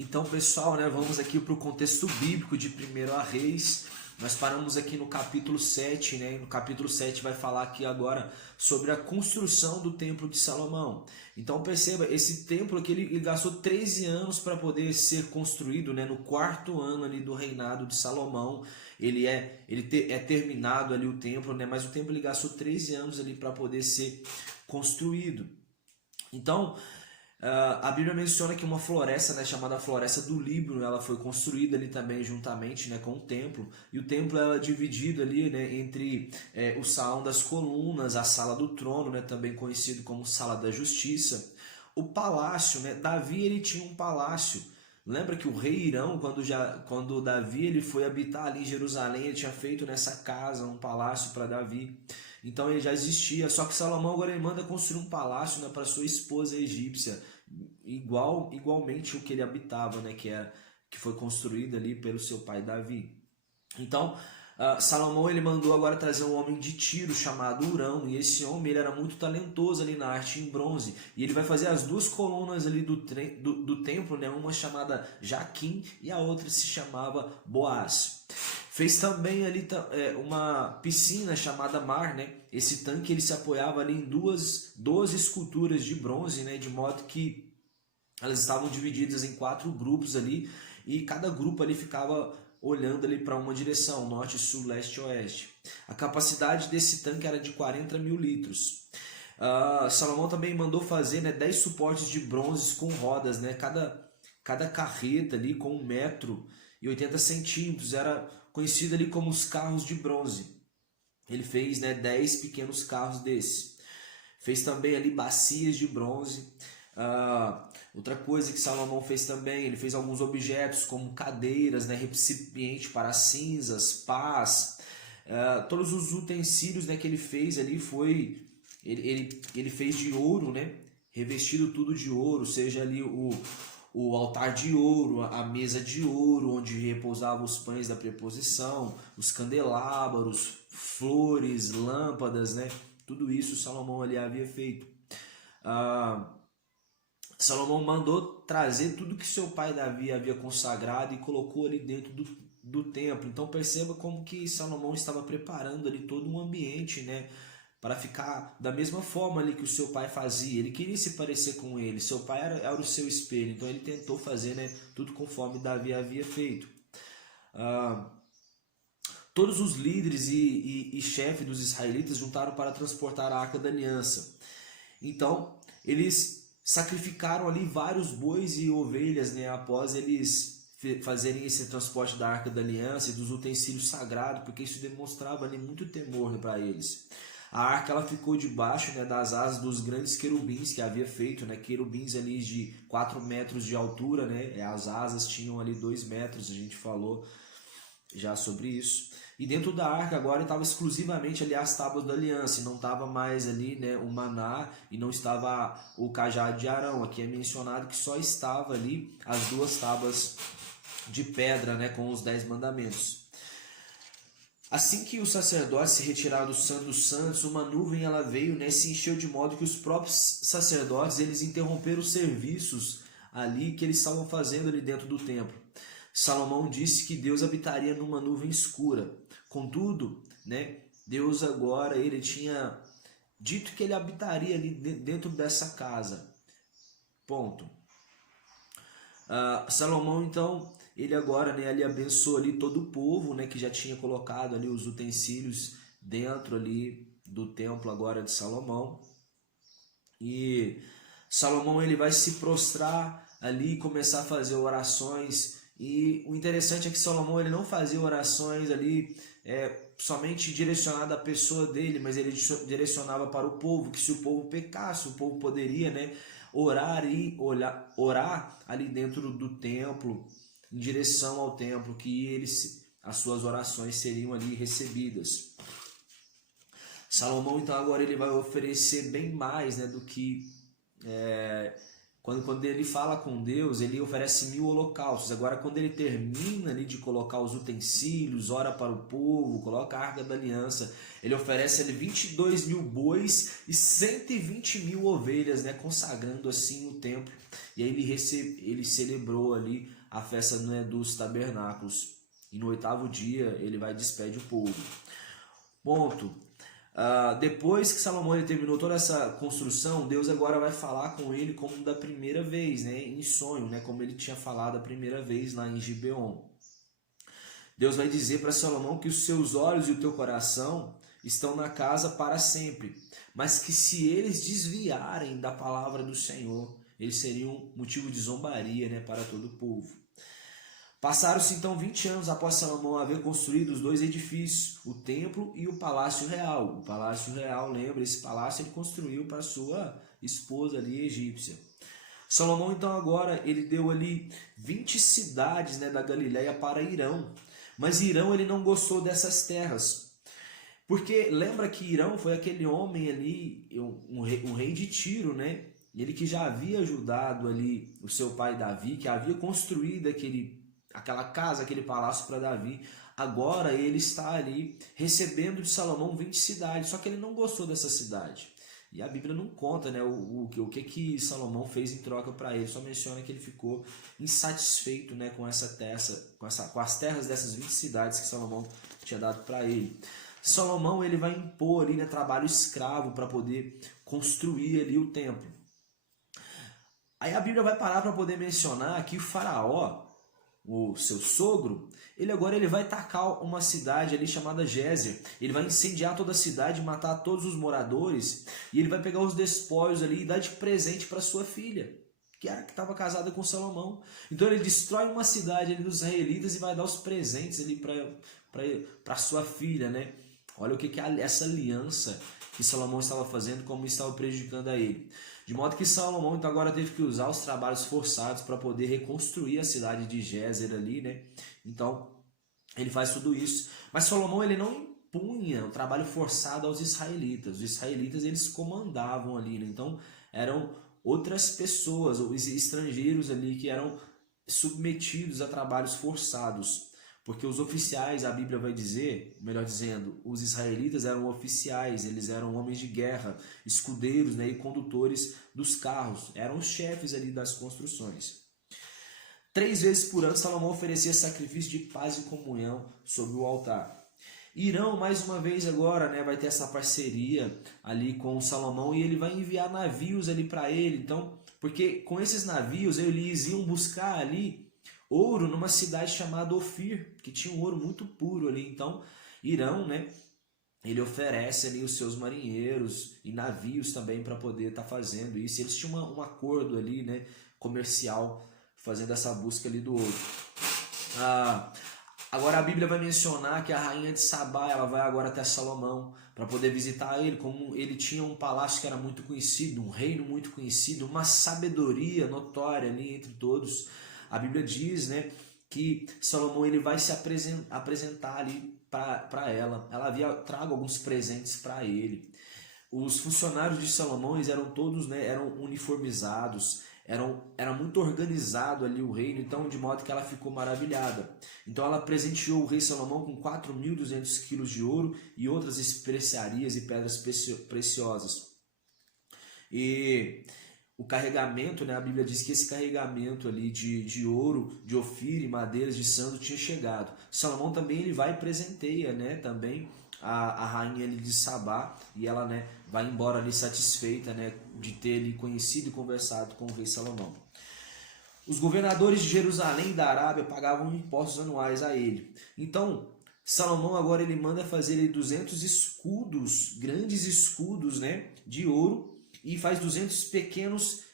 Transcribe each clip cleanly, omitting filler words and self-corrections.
Então, pessoal, né, vamos aqui para o contexto bíblico de 1 Reis. Nós paramos aqui no capítulo 7, né? No capítulo 7 vai falar aqui agora sobre a construção do templo de Salomão. Então perceba, esse templo aqui ele gastou 13 anos para poder ser construído, né? No quarto ano ali do reinado de Salomão, é terminado ali o templo, né? Mas o templo ele gastou 13 anos ali para poder ser construído. Então, a Bíblia menciona que uma floresta, né, chamada Floresta do Líbano, ela foi construída ali também juntamente, né, com o templo. E o templo ela é dividido ali, né, entre o Salão das Colunas, a Sala do Trono, né, também conhecido como Sala da Justiça. O palácio, né, Davi ele tinha um palácio. Lembra que o rei Irão, quando Davi ele foi habitar ali em Jerusalém, ele tinha feito nessa casa um palácio para Davi. Então ele já existia, só que Salomão agora ele manda construir um palácio, né, para sua esposa egípcia, igualmente o que ele habitava, né, que foi construído ali pelo seu pai Davi. Então Salomão ele mandou agora trazer um homem de Tiro chamado Hurão, e esse homem ele era muito talentoso ali na arte em bronze, e ele vai fazer as duas colunas ali do templo, né, uma chamada Jaquim e a outra se chamava Boaz. Fez também ali uma piscina chamada Mar, né? Esse tanque ele se apoiava ali em 12 esculturas de bronze, né? De modo que elas estavam divididas em 4 grupos ali, e cada grupo ali ficava olhando ali para uma direção, norte, sul, leste e oeste. A capacidade desse tanque era de 40 mil litros. Salomão também mandou fazer, né, 10 suportes de bronze com rodas, né? Cada carreta ali com 1,80 m era conhecido ali como os carros de bronze. Ele fez, né, 10 pequenos carros desses. Fez também ali bacias de bronze. Outra coisa que Salomão fez também, ele fez alguns objetos como cadeiras, né, recipiente para cinzas, pás. Todos os utensílios, né, que ele fez ali ele fez de ouro, né, revestido tudo de ouro, seja ali o altar de ouro, a mesa de ouro, onde repousavam os pães da preposição, os candelabros, flores, lâmpadas, né? Tudo isso Salomão ali havia feito. Salomão mandou trazer tudo que seu pai Davi havia consagrado e colocou ali dentro do templo. Então perceba como que Salomão estava preparando ali todo um ambiente, né, para ficar da mesma forma ali que o seu pai fazia. Ele queria se parecer com ele, seu pai era o seu espelho, então ele tentou fazer, né, tudo conforme Davi havia feito. Todos os líderes e chefes dos israelitas juntaram para transportar a Arca da Aliança. Então eles sacrificaram ali vários bois e ovelhas, né, após eles fazerem esse transporte da Arca da Aliança e dos utensílios sagrados, porque isso demonstrava ali muito temor, né, para eles. A arca ela ficou debaixo, né, das asas dos grandes querubins que havia feito, né, querubins ali de 4 metros de altura, né, as asas tinham ali 2 metros, a gente falou já sobre isso. E dentro da arca agora estava exclusivamente ali as tábuas da aliança, e não estava mais ali, né, o maná, e não estava o cajado de Arão. Aqui é mencionado que só estava ali as 2 tábuas de pedra, né, com os 10 mandamentos. Assim que os sacerdotes se retiraram do Santo dos Santos, uma nuvem ela veio, né, se encheu de modo que os próprios sacerdotes eles interromperam os serviços ali que eles estavam fazendo ali dentro do templo. Salomão disse que Deus habitaria numa nuvem escura. Contudo, né, Deus agora ele tinha dito que ele habitaria ali dentro dessa casa. Ponto. Salomão então ele agora, né, ele abençoou ali todo o povo, né, que já tinha colocado ali os utensílios dentro ali do templo agora de Salomão. E Salomão ele vai se prostrar ali e começar a fazer orações. E o interessante é que Salomão ele não fazia orações ali somente direcionada à pessoa dele, mas ele direcionava para o povo, que se o povo pecasse, o povo poderia, né, orar ali dentro do templo, em direção ao templo, que as suas orações seriam ali recebidas. Salomão então agora ele vai oferecer bem mais, né, do que quando ele fala com Deus, ele oferece 1000 holocaustos. Agora, quando ele termina ali de colocar os utensílios, ora para o povo, coloca a Arca da Aliança, ele oferece ali 22.000 bois e 120.000 ovelhas, né, consagrando assim o templo. E aí ele celebrou ali a festa, né, dos tabernáculos. E no 8º dia ele vai e despede o povo. Ponto. Depois que Salomão ele terminou toda essa construção, Deus agora vai falar com ele como da primeira vez, né, em sonho, né, como ele tinha falado a primeira vez lá em Gibeon. Deus vai dizer para Salomão que os seus olhos e o teu coração estão na casa para sempre, mas que se eles desviarem da palavra do Senhor, eles seriam motivo de zombaria, né, para todo o povo. Passaram-se então 20 anos após Salomão haver construído os 2 edifícios, o templo e o palácio real. O palácio real, lembra, esse palácio ele construiu para sua esposa ali egípcia. Salomão então agora ele deu ali 20 cidades, né, da Galileia para Irão. Mas Irão ele não gostou dessas terras. Porque lembra que Irão foi aquele homem ali, um rei de Tiro, né? Ele que já havia ajudado ali o seu pai Davi, que havia construído aquela casa, aquele palácio para Davi. Agora ele está ali recebendo de Salomão 20 cidades, só que ele não gostou dessa cidade. E a Bíblia não conta, né, o que Salomão fez em troca para ele, só menciona que ele ficou insatisfeito, né, com as terras dessas 20 cidades que Salomão tinha dado para ele. Salomão ele vai impor ali, né, trabalho escravo para poder construir ali o templo. Aí a Bíblia vai parar para poder mencionar que o faraó, o seu sogro, ele vai atacar uma cidade ali chamada Gézer. Ele vai incendiar toda a cidade, matar todos os moradores, e ele vai pegar os despojos ali e dar de presente para sua filha, que estava casada com Salomão. Então ele destrói uma cidade ali dos israelitas e vai dar os presentes ali para sua filha, né? Olha o que essa aliança que Salomão estava fazendo, como estava prejudicando a ele. De modo que Salomão então agora teve que usar os trabalhos forçados para poder reconstruir a cidade de Gézer ali, né? Então ele faz tudo isso. Mas Salomão ele não impunha o trabalho forçado aos israelitas. Os israelitas eles comandavam ali, né? Então eram outras pessoas, os estrangeiros ali que eram submetidos a trabalhos forçados. Porque os oficiais, a Bíblia vai dizer, melhor dizendo, os israelitas eram oficiais, eles eram homens de guerra, escudeiros, né, e condutores dos carros, eram os chefes ali das construções. 3 vezes por ano Salomão oferecia sacrifício de paz e comunhão sobre o altar. Irão, mais uma vez agora, né, vai ter essa parceria ali com Salomão e ele vai enviar navios ali para ele. Então, porque com esses navios eles iam buscar ali ouro numa cidade chamada Ofir, que tinha um ouro muito puro ali. Então, Irão, né, ele oferece ali os seus marinheiros e navios também para poder estar fazendo isso. Eles tinham um acordo ali, né, comercial, fazendo essa busca ali do ouro. Agora a Bíblia vai mencionar que a rainha de Sabá, ela vai agora até Salomão para poder visitar ele, como ele tinha um palácio que era muito conhecido, um reino muito conhecido, uma sabedoria notória ali entre todos. A Bíblia diz, né, que Salomão ele vai se apresentar ali para ela. Ela havia trago alguns presentes para ele. Os funcionários de Salomão eles eram todos, né, eram uniformizados, era muito organizado ali o reino, então de modo que ela ficou maravilhada. Então ela presenteou o rei Salomão com 4.200 quilos de ouro e outras especiarias e pedras preciosas. E o carregamento, né, a Bíblia diz que esse carregamento ali de ouro, de ofir e madeiras de sandro tinha chegado. Salomão também ele vai e presenteia, né, também a rainha ali de Sabá, e ela, né, vai embora ali satisfeita, né, de ter ali conhecido e conversado com o rei Salomão. Os governadores de Jerusalém e da Arábia pagavam impostos anuais a ele. Então Salomão agora ele manda fazer ali 200 escudos, grandes escudos, né, de ouro, e faz 200 pequenos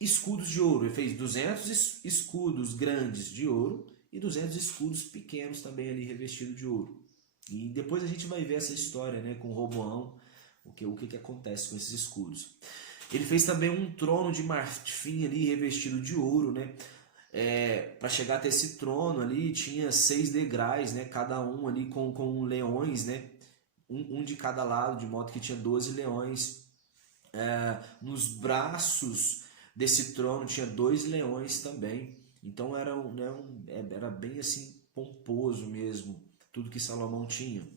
escudos de ouro. Ele fez 200 escudos grandes de ouro e 200 escudos pequenos também ali revestidos de ouro. E depois a gente vai ver essa história, né, com Roboão, o que acontece com esses escudos. Ele fez também um trono de marfim ali revestido de ouro, né? Para chegar até esse trono ali tinha 6 degraus, né? Cada um ali com leões, né? Um de cada lado, de modo que tinha 12 leões. Nos braços desse trono tinha 2 leões também. Então era, era bem assim pomposo mesmo, tudo que Salomão tinha.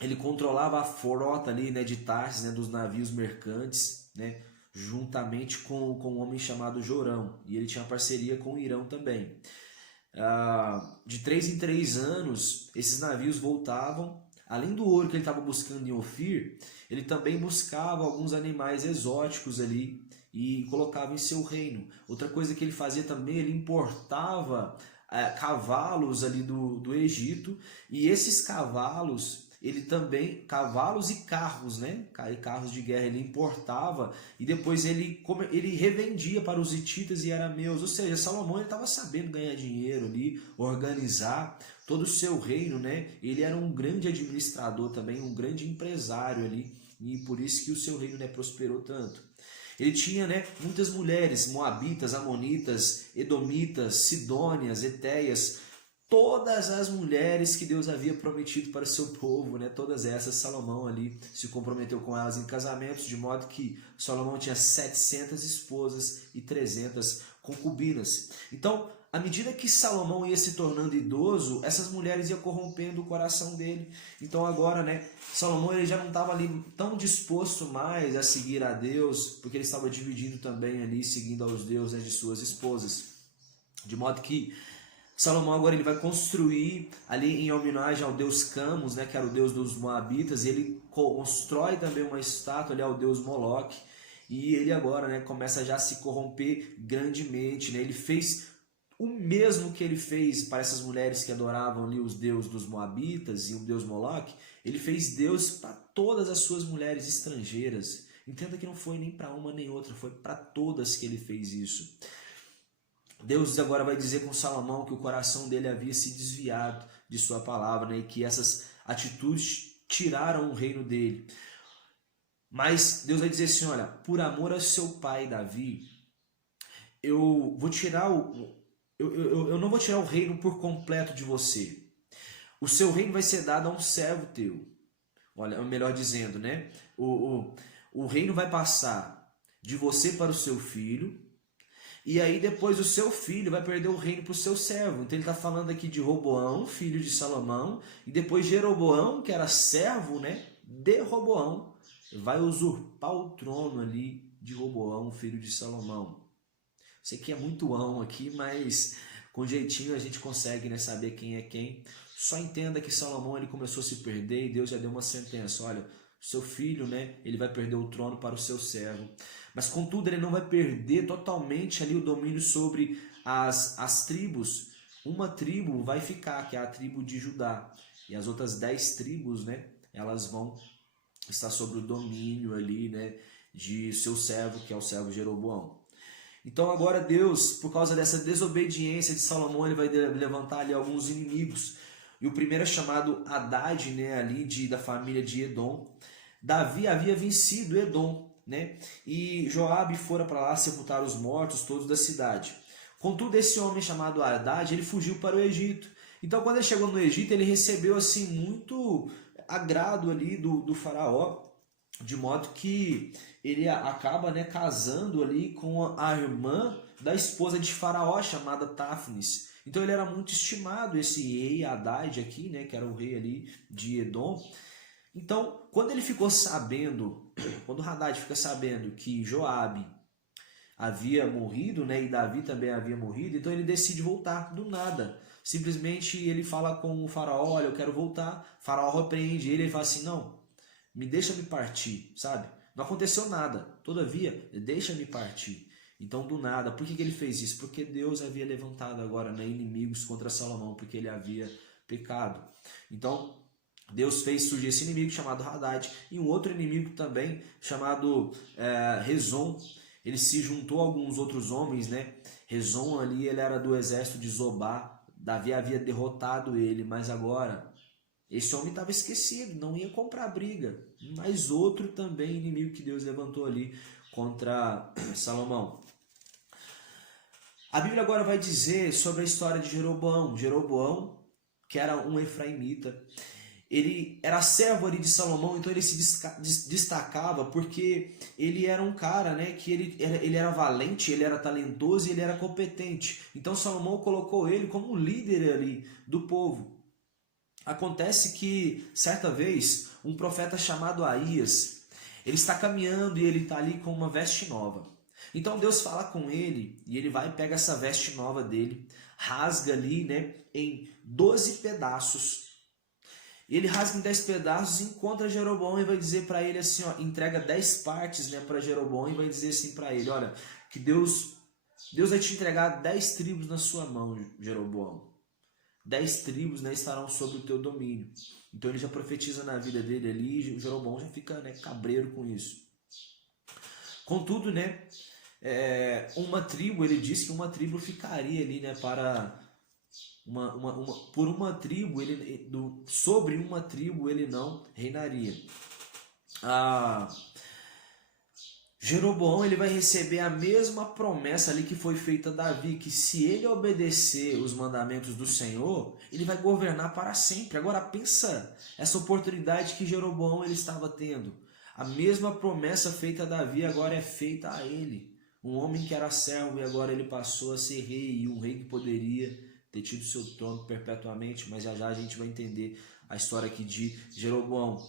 Ele controlava a frota ali, né, de Tarsis, né, dos navios mercantes, né, juntamente com um homem chamado Jorão. E ele tinha parceria com o Irão também. De 3 em 3 anos, esses navios voltavam. Além do ouro que ele estava buscando em Ofir, ele também buscava alguns animais exóticos ali e colocava em seu reino. Outra coisa que ele fazia também, ele importava cavalos ali do Egito, e esses cavalos, ele também, cavalos e carros, né? Carros de guerra, ele importava e depois ele revendia para os hititas e arameus. Ou seja, Salomão estava sabendo ganhar dinheiro ali, organizar todo o seu reino, né? Ele era um grande administrador também, um grande empresário ali, e por isso que o seu reino, né, prosperou tanto. Ele tinha, né, muitas mulheres, moabitas, amonitas, edomitas, sidônias, etéias, todas as mulheres que Deus havia prometido para o seu povo, né, todas essas, Salomão ali se comprometeu com elas em casamentos, de modo que Salomão tinha 700 esposas e 300 concubinas. Então, à medida que Salomão ia se tornando idoso, essas mulheres iam corrompendo o coração dele. Então agora, né, Salomão ele já não estava ali tão disposto mais a seguir a Deus, porque ele estava dividindo também ali, seguindo aos deuses de suas esposas. De modo que Salomão agora ele vai construir ali em homenagem ao deus Camus, né, que era o deus dos Moabitas, e ele constrói também uma estátua ali ao deus Moloque, e ele agora, né, começa já a se corromper grandemente, né? Ele fez o mesmo que ele fez para essas mulheres que adoravam ali os deuses dos Moabitas e o deus Moloque. Ele fez Deus para todas as suas mulheres estrangeiras. Entenda que não foi nem para uma nem outra, foi para todas que ele fez isso. Deus agora vai dizer com Salomão que o coração dele havia se desviado de sua palavra, né, e que essas atitudes tiraram o reino dele. Mas Deus vai dizer assim, olha, por amor a seu pai Davi, eu vou tirar eu não vou tirar o reino por completo de você. O seu reino vai ser dado a um servo teu. Olha, melhor dizendo, né? O reino vai passar de você para o seu filho, e aí depois o seu filho vai perder o reino para o seu servo. Então ele está falando aqui de Roboão, filho de Salomão, e depois Jeroboão, que era servo, né, de Roboão, vai usurpar o trono ali de Roboão, filho de Salomão. Sei que é muito ão aqui, mas com jeitinho a gente consegue, né, saber quem é quem. Só entenda que Salomão ele começou a se perder e Deus já deu uma sentença. Olha, seu filho, né, ele vai perder o trono para o seu servo. Mas contudo ele não vai perder totalmente ali o domínio sobre as tribos. Uma tribo vai ficar, que é a tribo de Judá. E as outras 10 tribos, né, elas vão estar sob o domínio ali, né, de seu servo, que é o servo Jeroboão. Então agora Deus, por causa dessa desobediência de Salomão, ele vai levantar ali alguns inimigos. E o primeiro é chamado Haddad, né, ali da família de Edom. Davi havia vencido Edom, né? E Joabe fora para lá sepultar os mortos todos da cidade. Contudo, esse homem chamado Haddad, ele fugiu para o Egito. Então quando ele chegou no Egito, ele recebeu assim muito agrado ali do faraó, de modo que ele acaba, né, casando ali com a irmã da esposa de Faraó, chamada Táfnis. Então ele era muito estimado, esse rei Haddad aqui, né, que era o rei ali de Edom. Então, quando ele ficou sabendo, quando Haddad fica sabendo que Joabe havia morrido, né, e Davi também havia morrido, então ele decide voltar do nada. Simplesmente ele fala com o faraó, olha, eu quero voltar. O faraó repreende ele fala assim, não, me deixa me partir, sabe? Não aconteceu nada, todavia, deixa-me partir. Então, do nada, por que ele fez isso? Porque Deus havia levantado agora, né, inimigos contra Salomão, porque ele havia pecado. Então, Deus fez surgir esse inimigo chamado Haddad e um outro inimigo também chamado Rezon. Ele se juntou a alguns outros homens, né? Rezon ali, ele era do exército de Zobá. Davi havia derrotado ele, mas agora esse homem estava esquecido, não ia comprar briga. Mas outro também inimigo que Deus levantou ali contra Salomão. A Bíblia agora vai dizer sobre a história de Jeroboão. Jeroboão, que era um efraimita. ele era servo ali de Salomão, então ele se destacava porque ele era um cara, né, que ele era valente, ele era talentoso e ele era competente. Então Salomão colocou ele como líder ali do povo. Acontece que, certa vez, um profeta chamado Aías, ele está caminhando e ele está ali com uma veste nova. Então Deus fala com ele e ele vai e pega essa veste nova dele, rasga ali, né, em 12 pedaços. Ele rasga em 10 pedaços, encontra Jeroboão e vai dizer para ele assim, ó, entrega 10 partes, né, para Jeroboão e vai dizer assim para ele, olha, que Deus vai te entregar 10 tribos na sua mão, Jeroboão. 10 tribos, né, estarão sob o teu domínio. Então ele já profetiza na vida dele ali, e Jeroboão já fica, né, cabreiro com isso. Contudo, né, uma tribo, ele disse que uma tribo ficaria ali, né, para por uma tribo, sobre uma tribo ele não reinaria. Jeroboão ele vai receber a mesma promessa ali que foi feita a Davi, que se ele obedecer os mandamentos do Senhor, ele vai governar para sempre. Agora pensa essa oportunidade que Jeroboão ele estava tendo. A mesma promessa feita a Davi agora é feita a ele. Um homem que era servo e agora ele passou a ser rei, e um rei que poderia ter tido seu trono perpetuamente, mas já já a gente vai entender a história aqui de Jeroboão.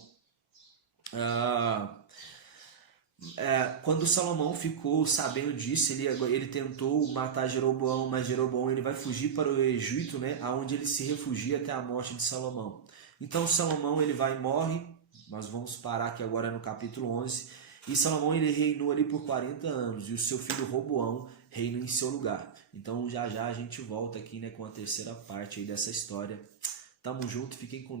Quando Salomão ficou sabendo disso, ele tentou matar Jeroboão, mas Jeroboão ele vai fugir para o Egito, né, aonde ele se refugia até a morte de Salomão. Então Salomão ele vai e morre, nós vamos parar aqui agora no capítulo 11, e Salomão ele reinou ali por 40 anos, e o seu filho Roboão reina em seu lugar. Então já já a gente volta aqui, né, com a terceira parte aí dessa história. Tamo junto, fiquem com Deus.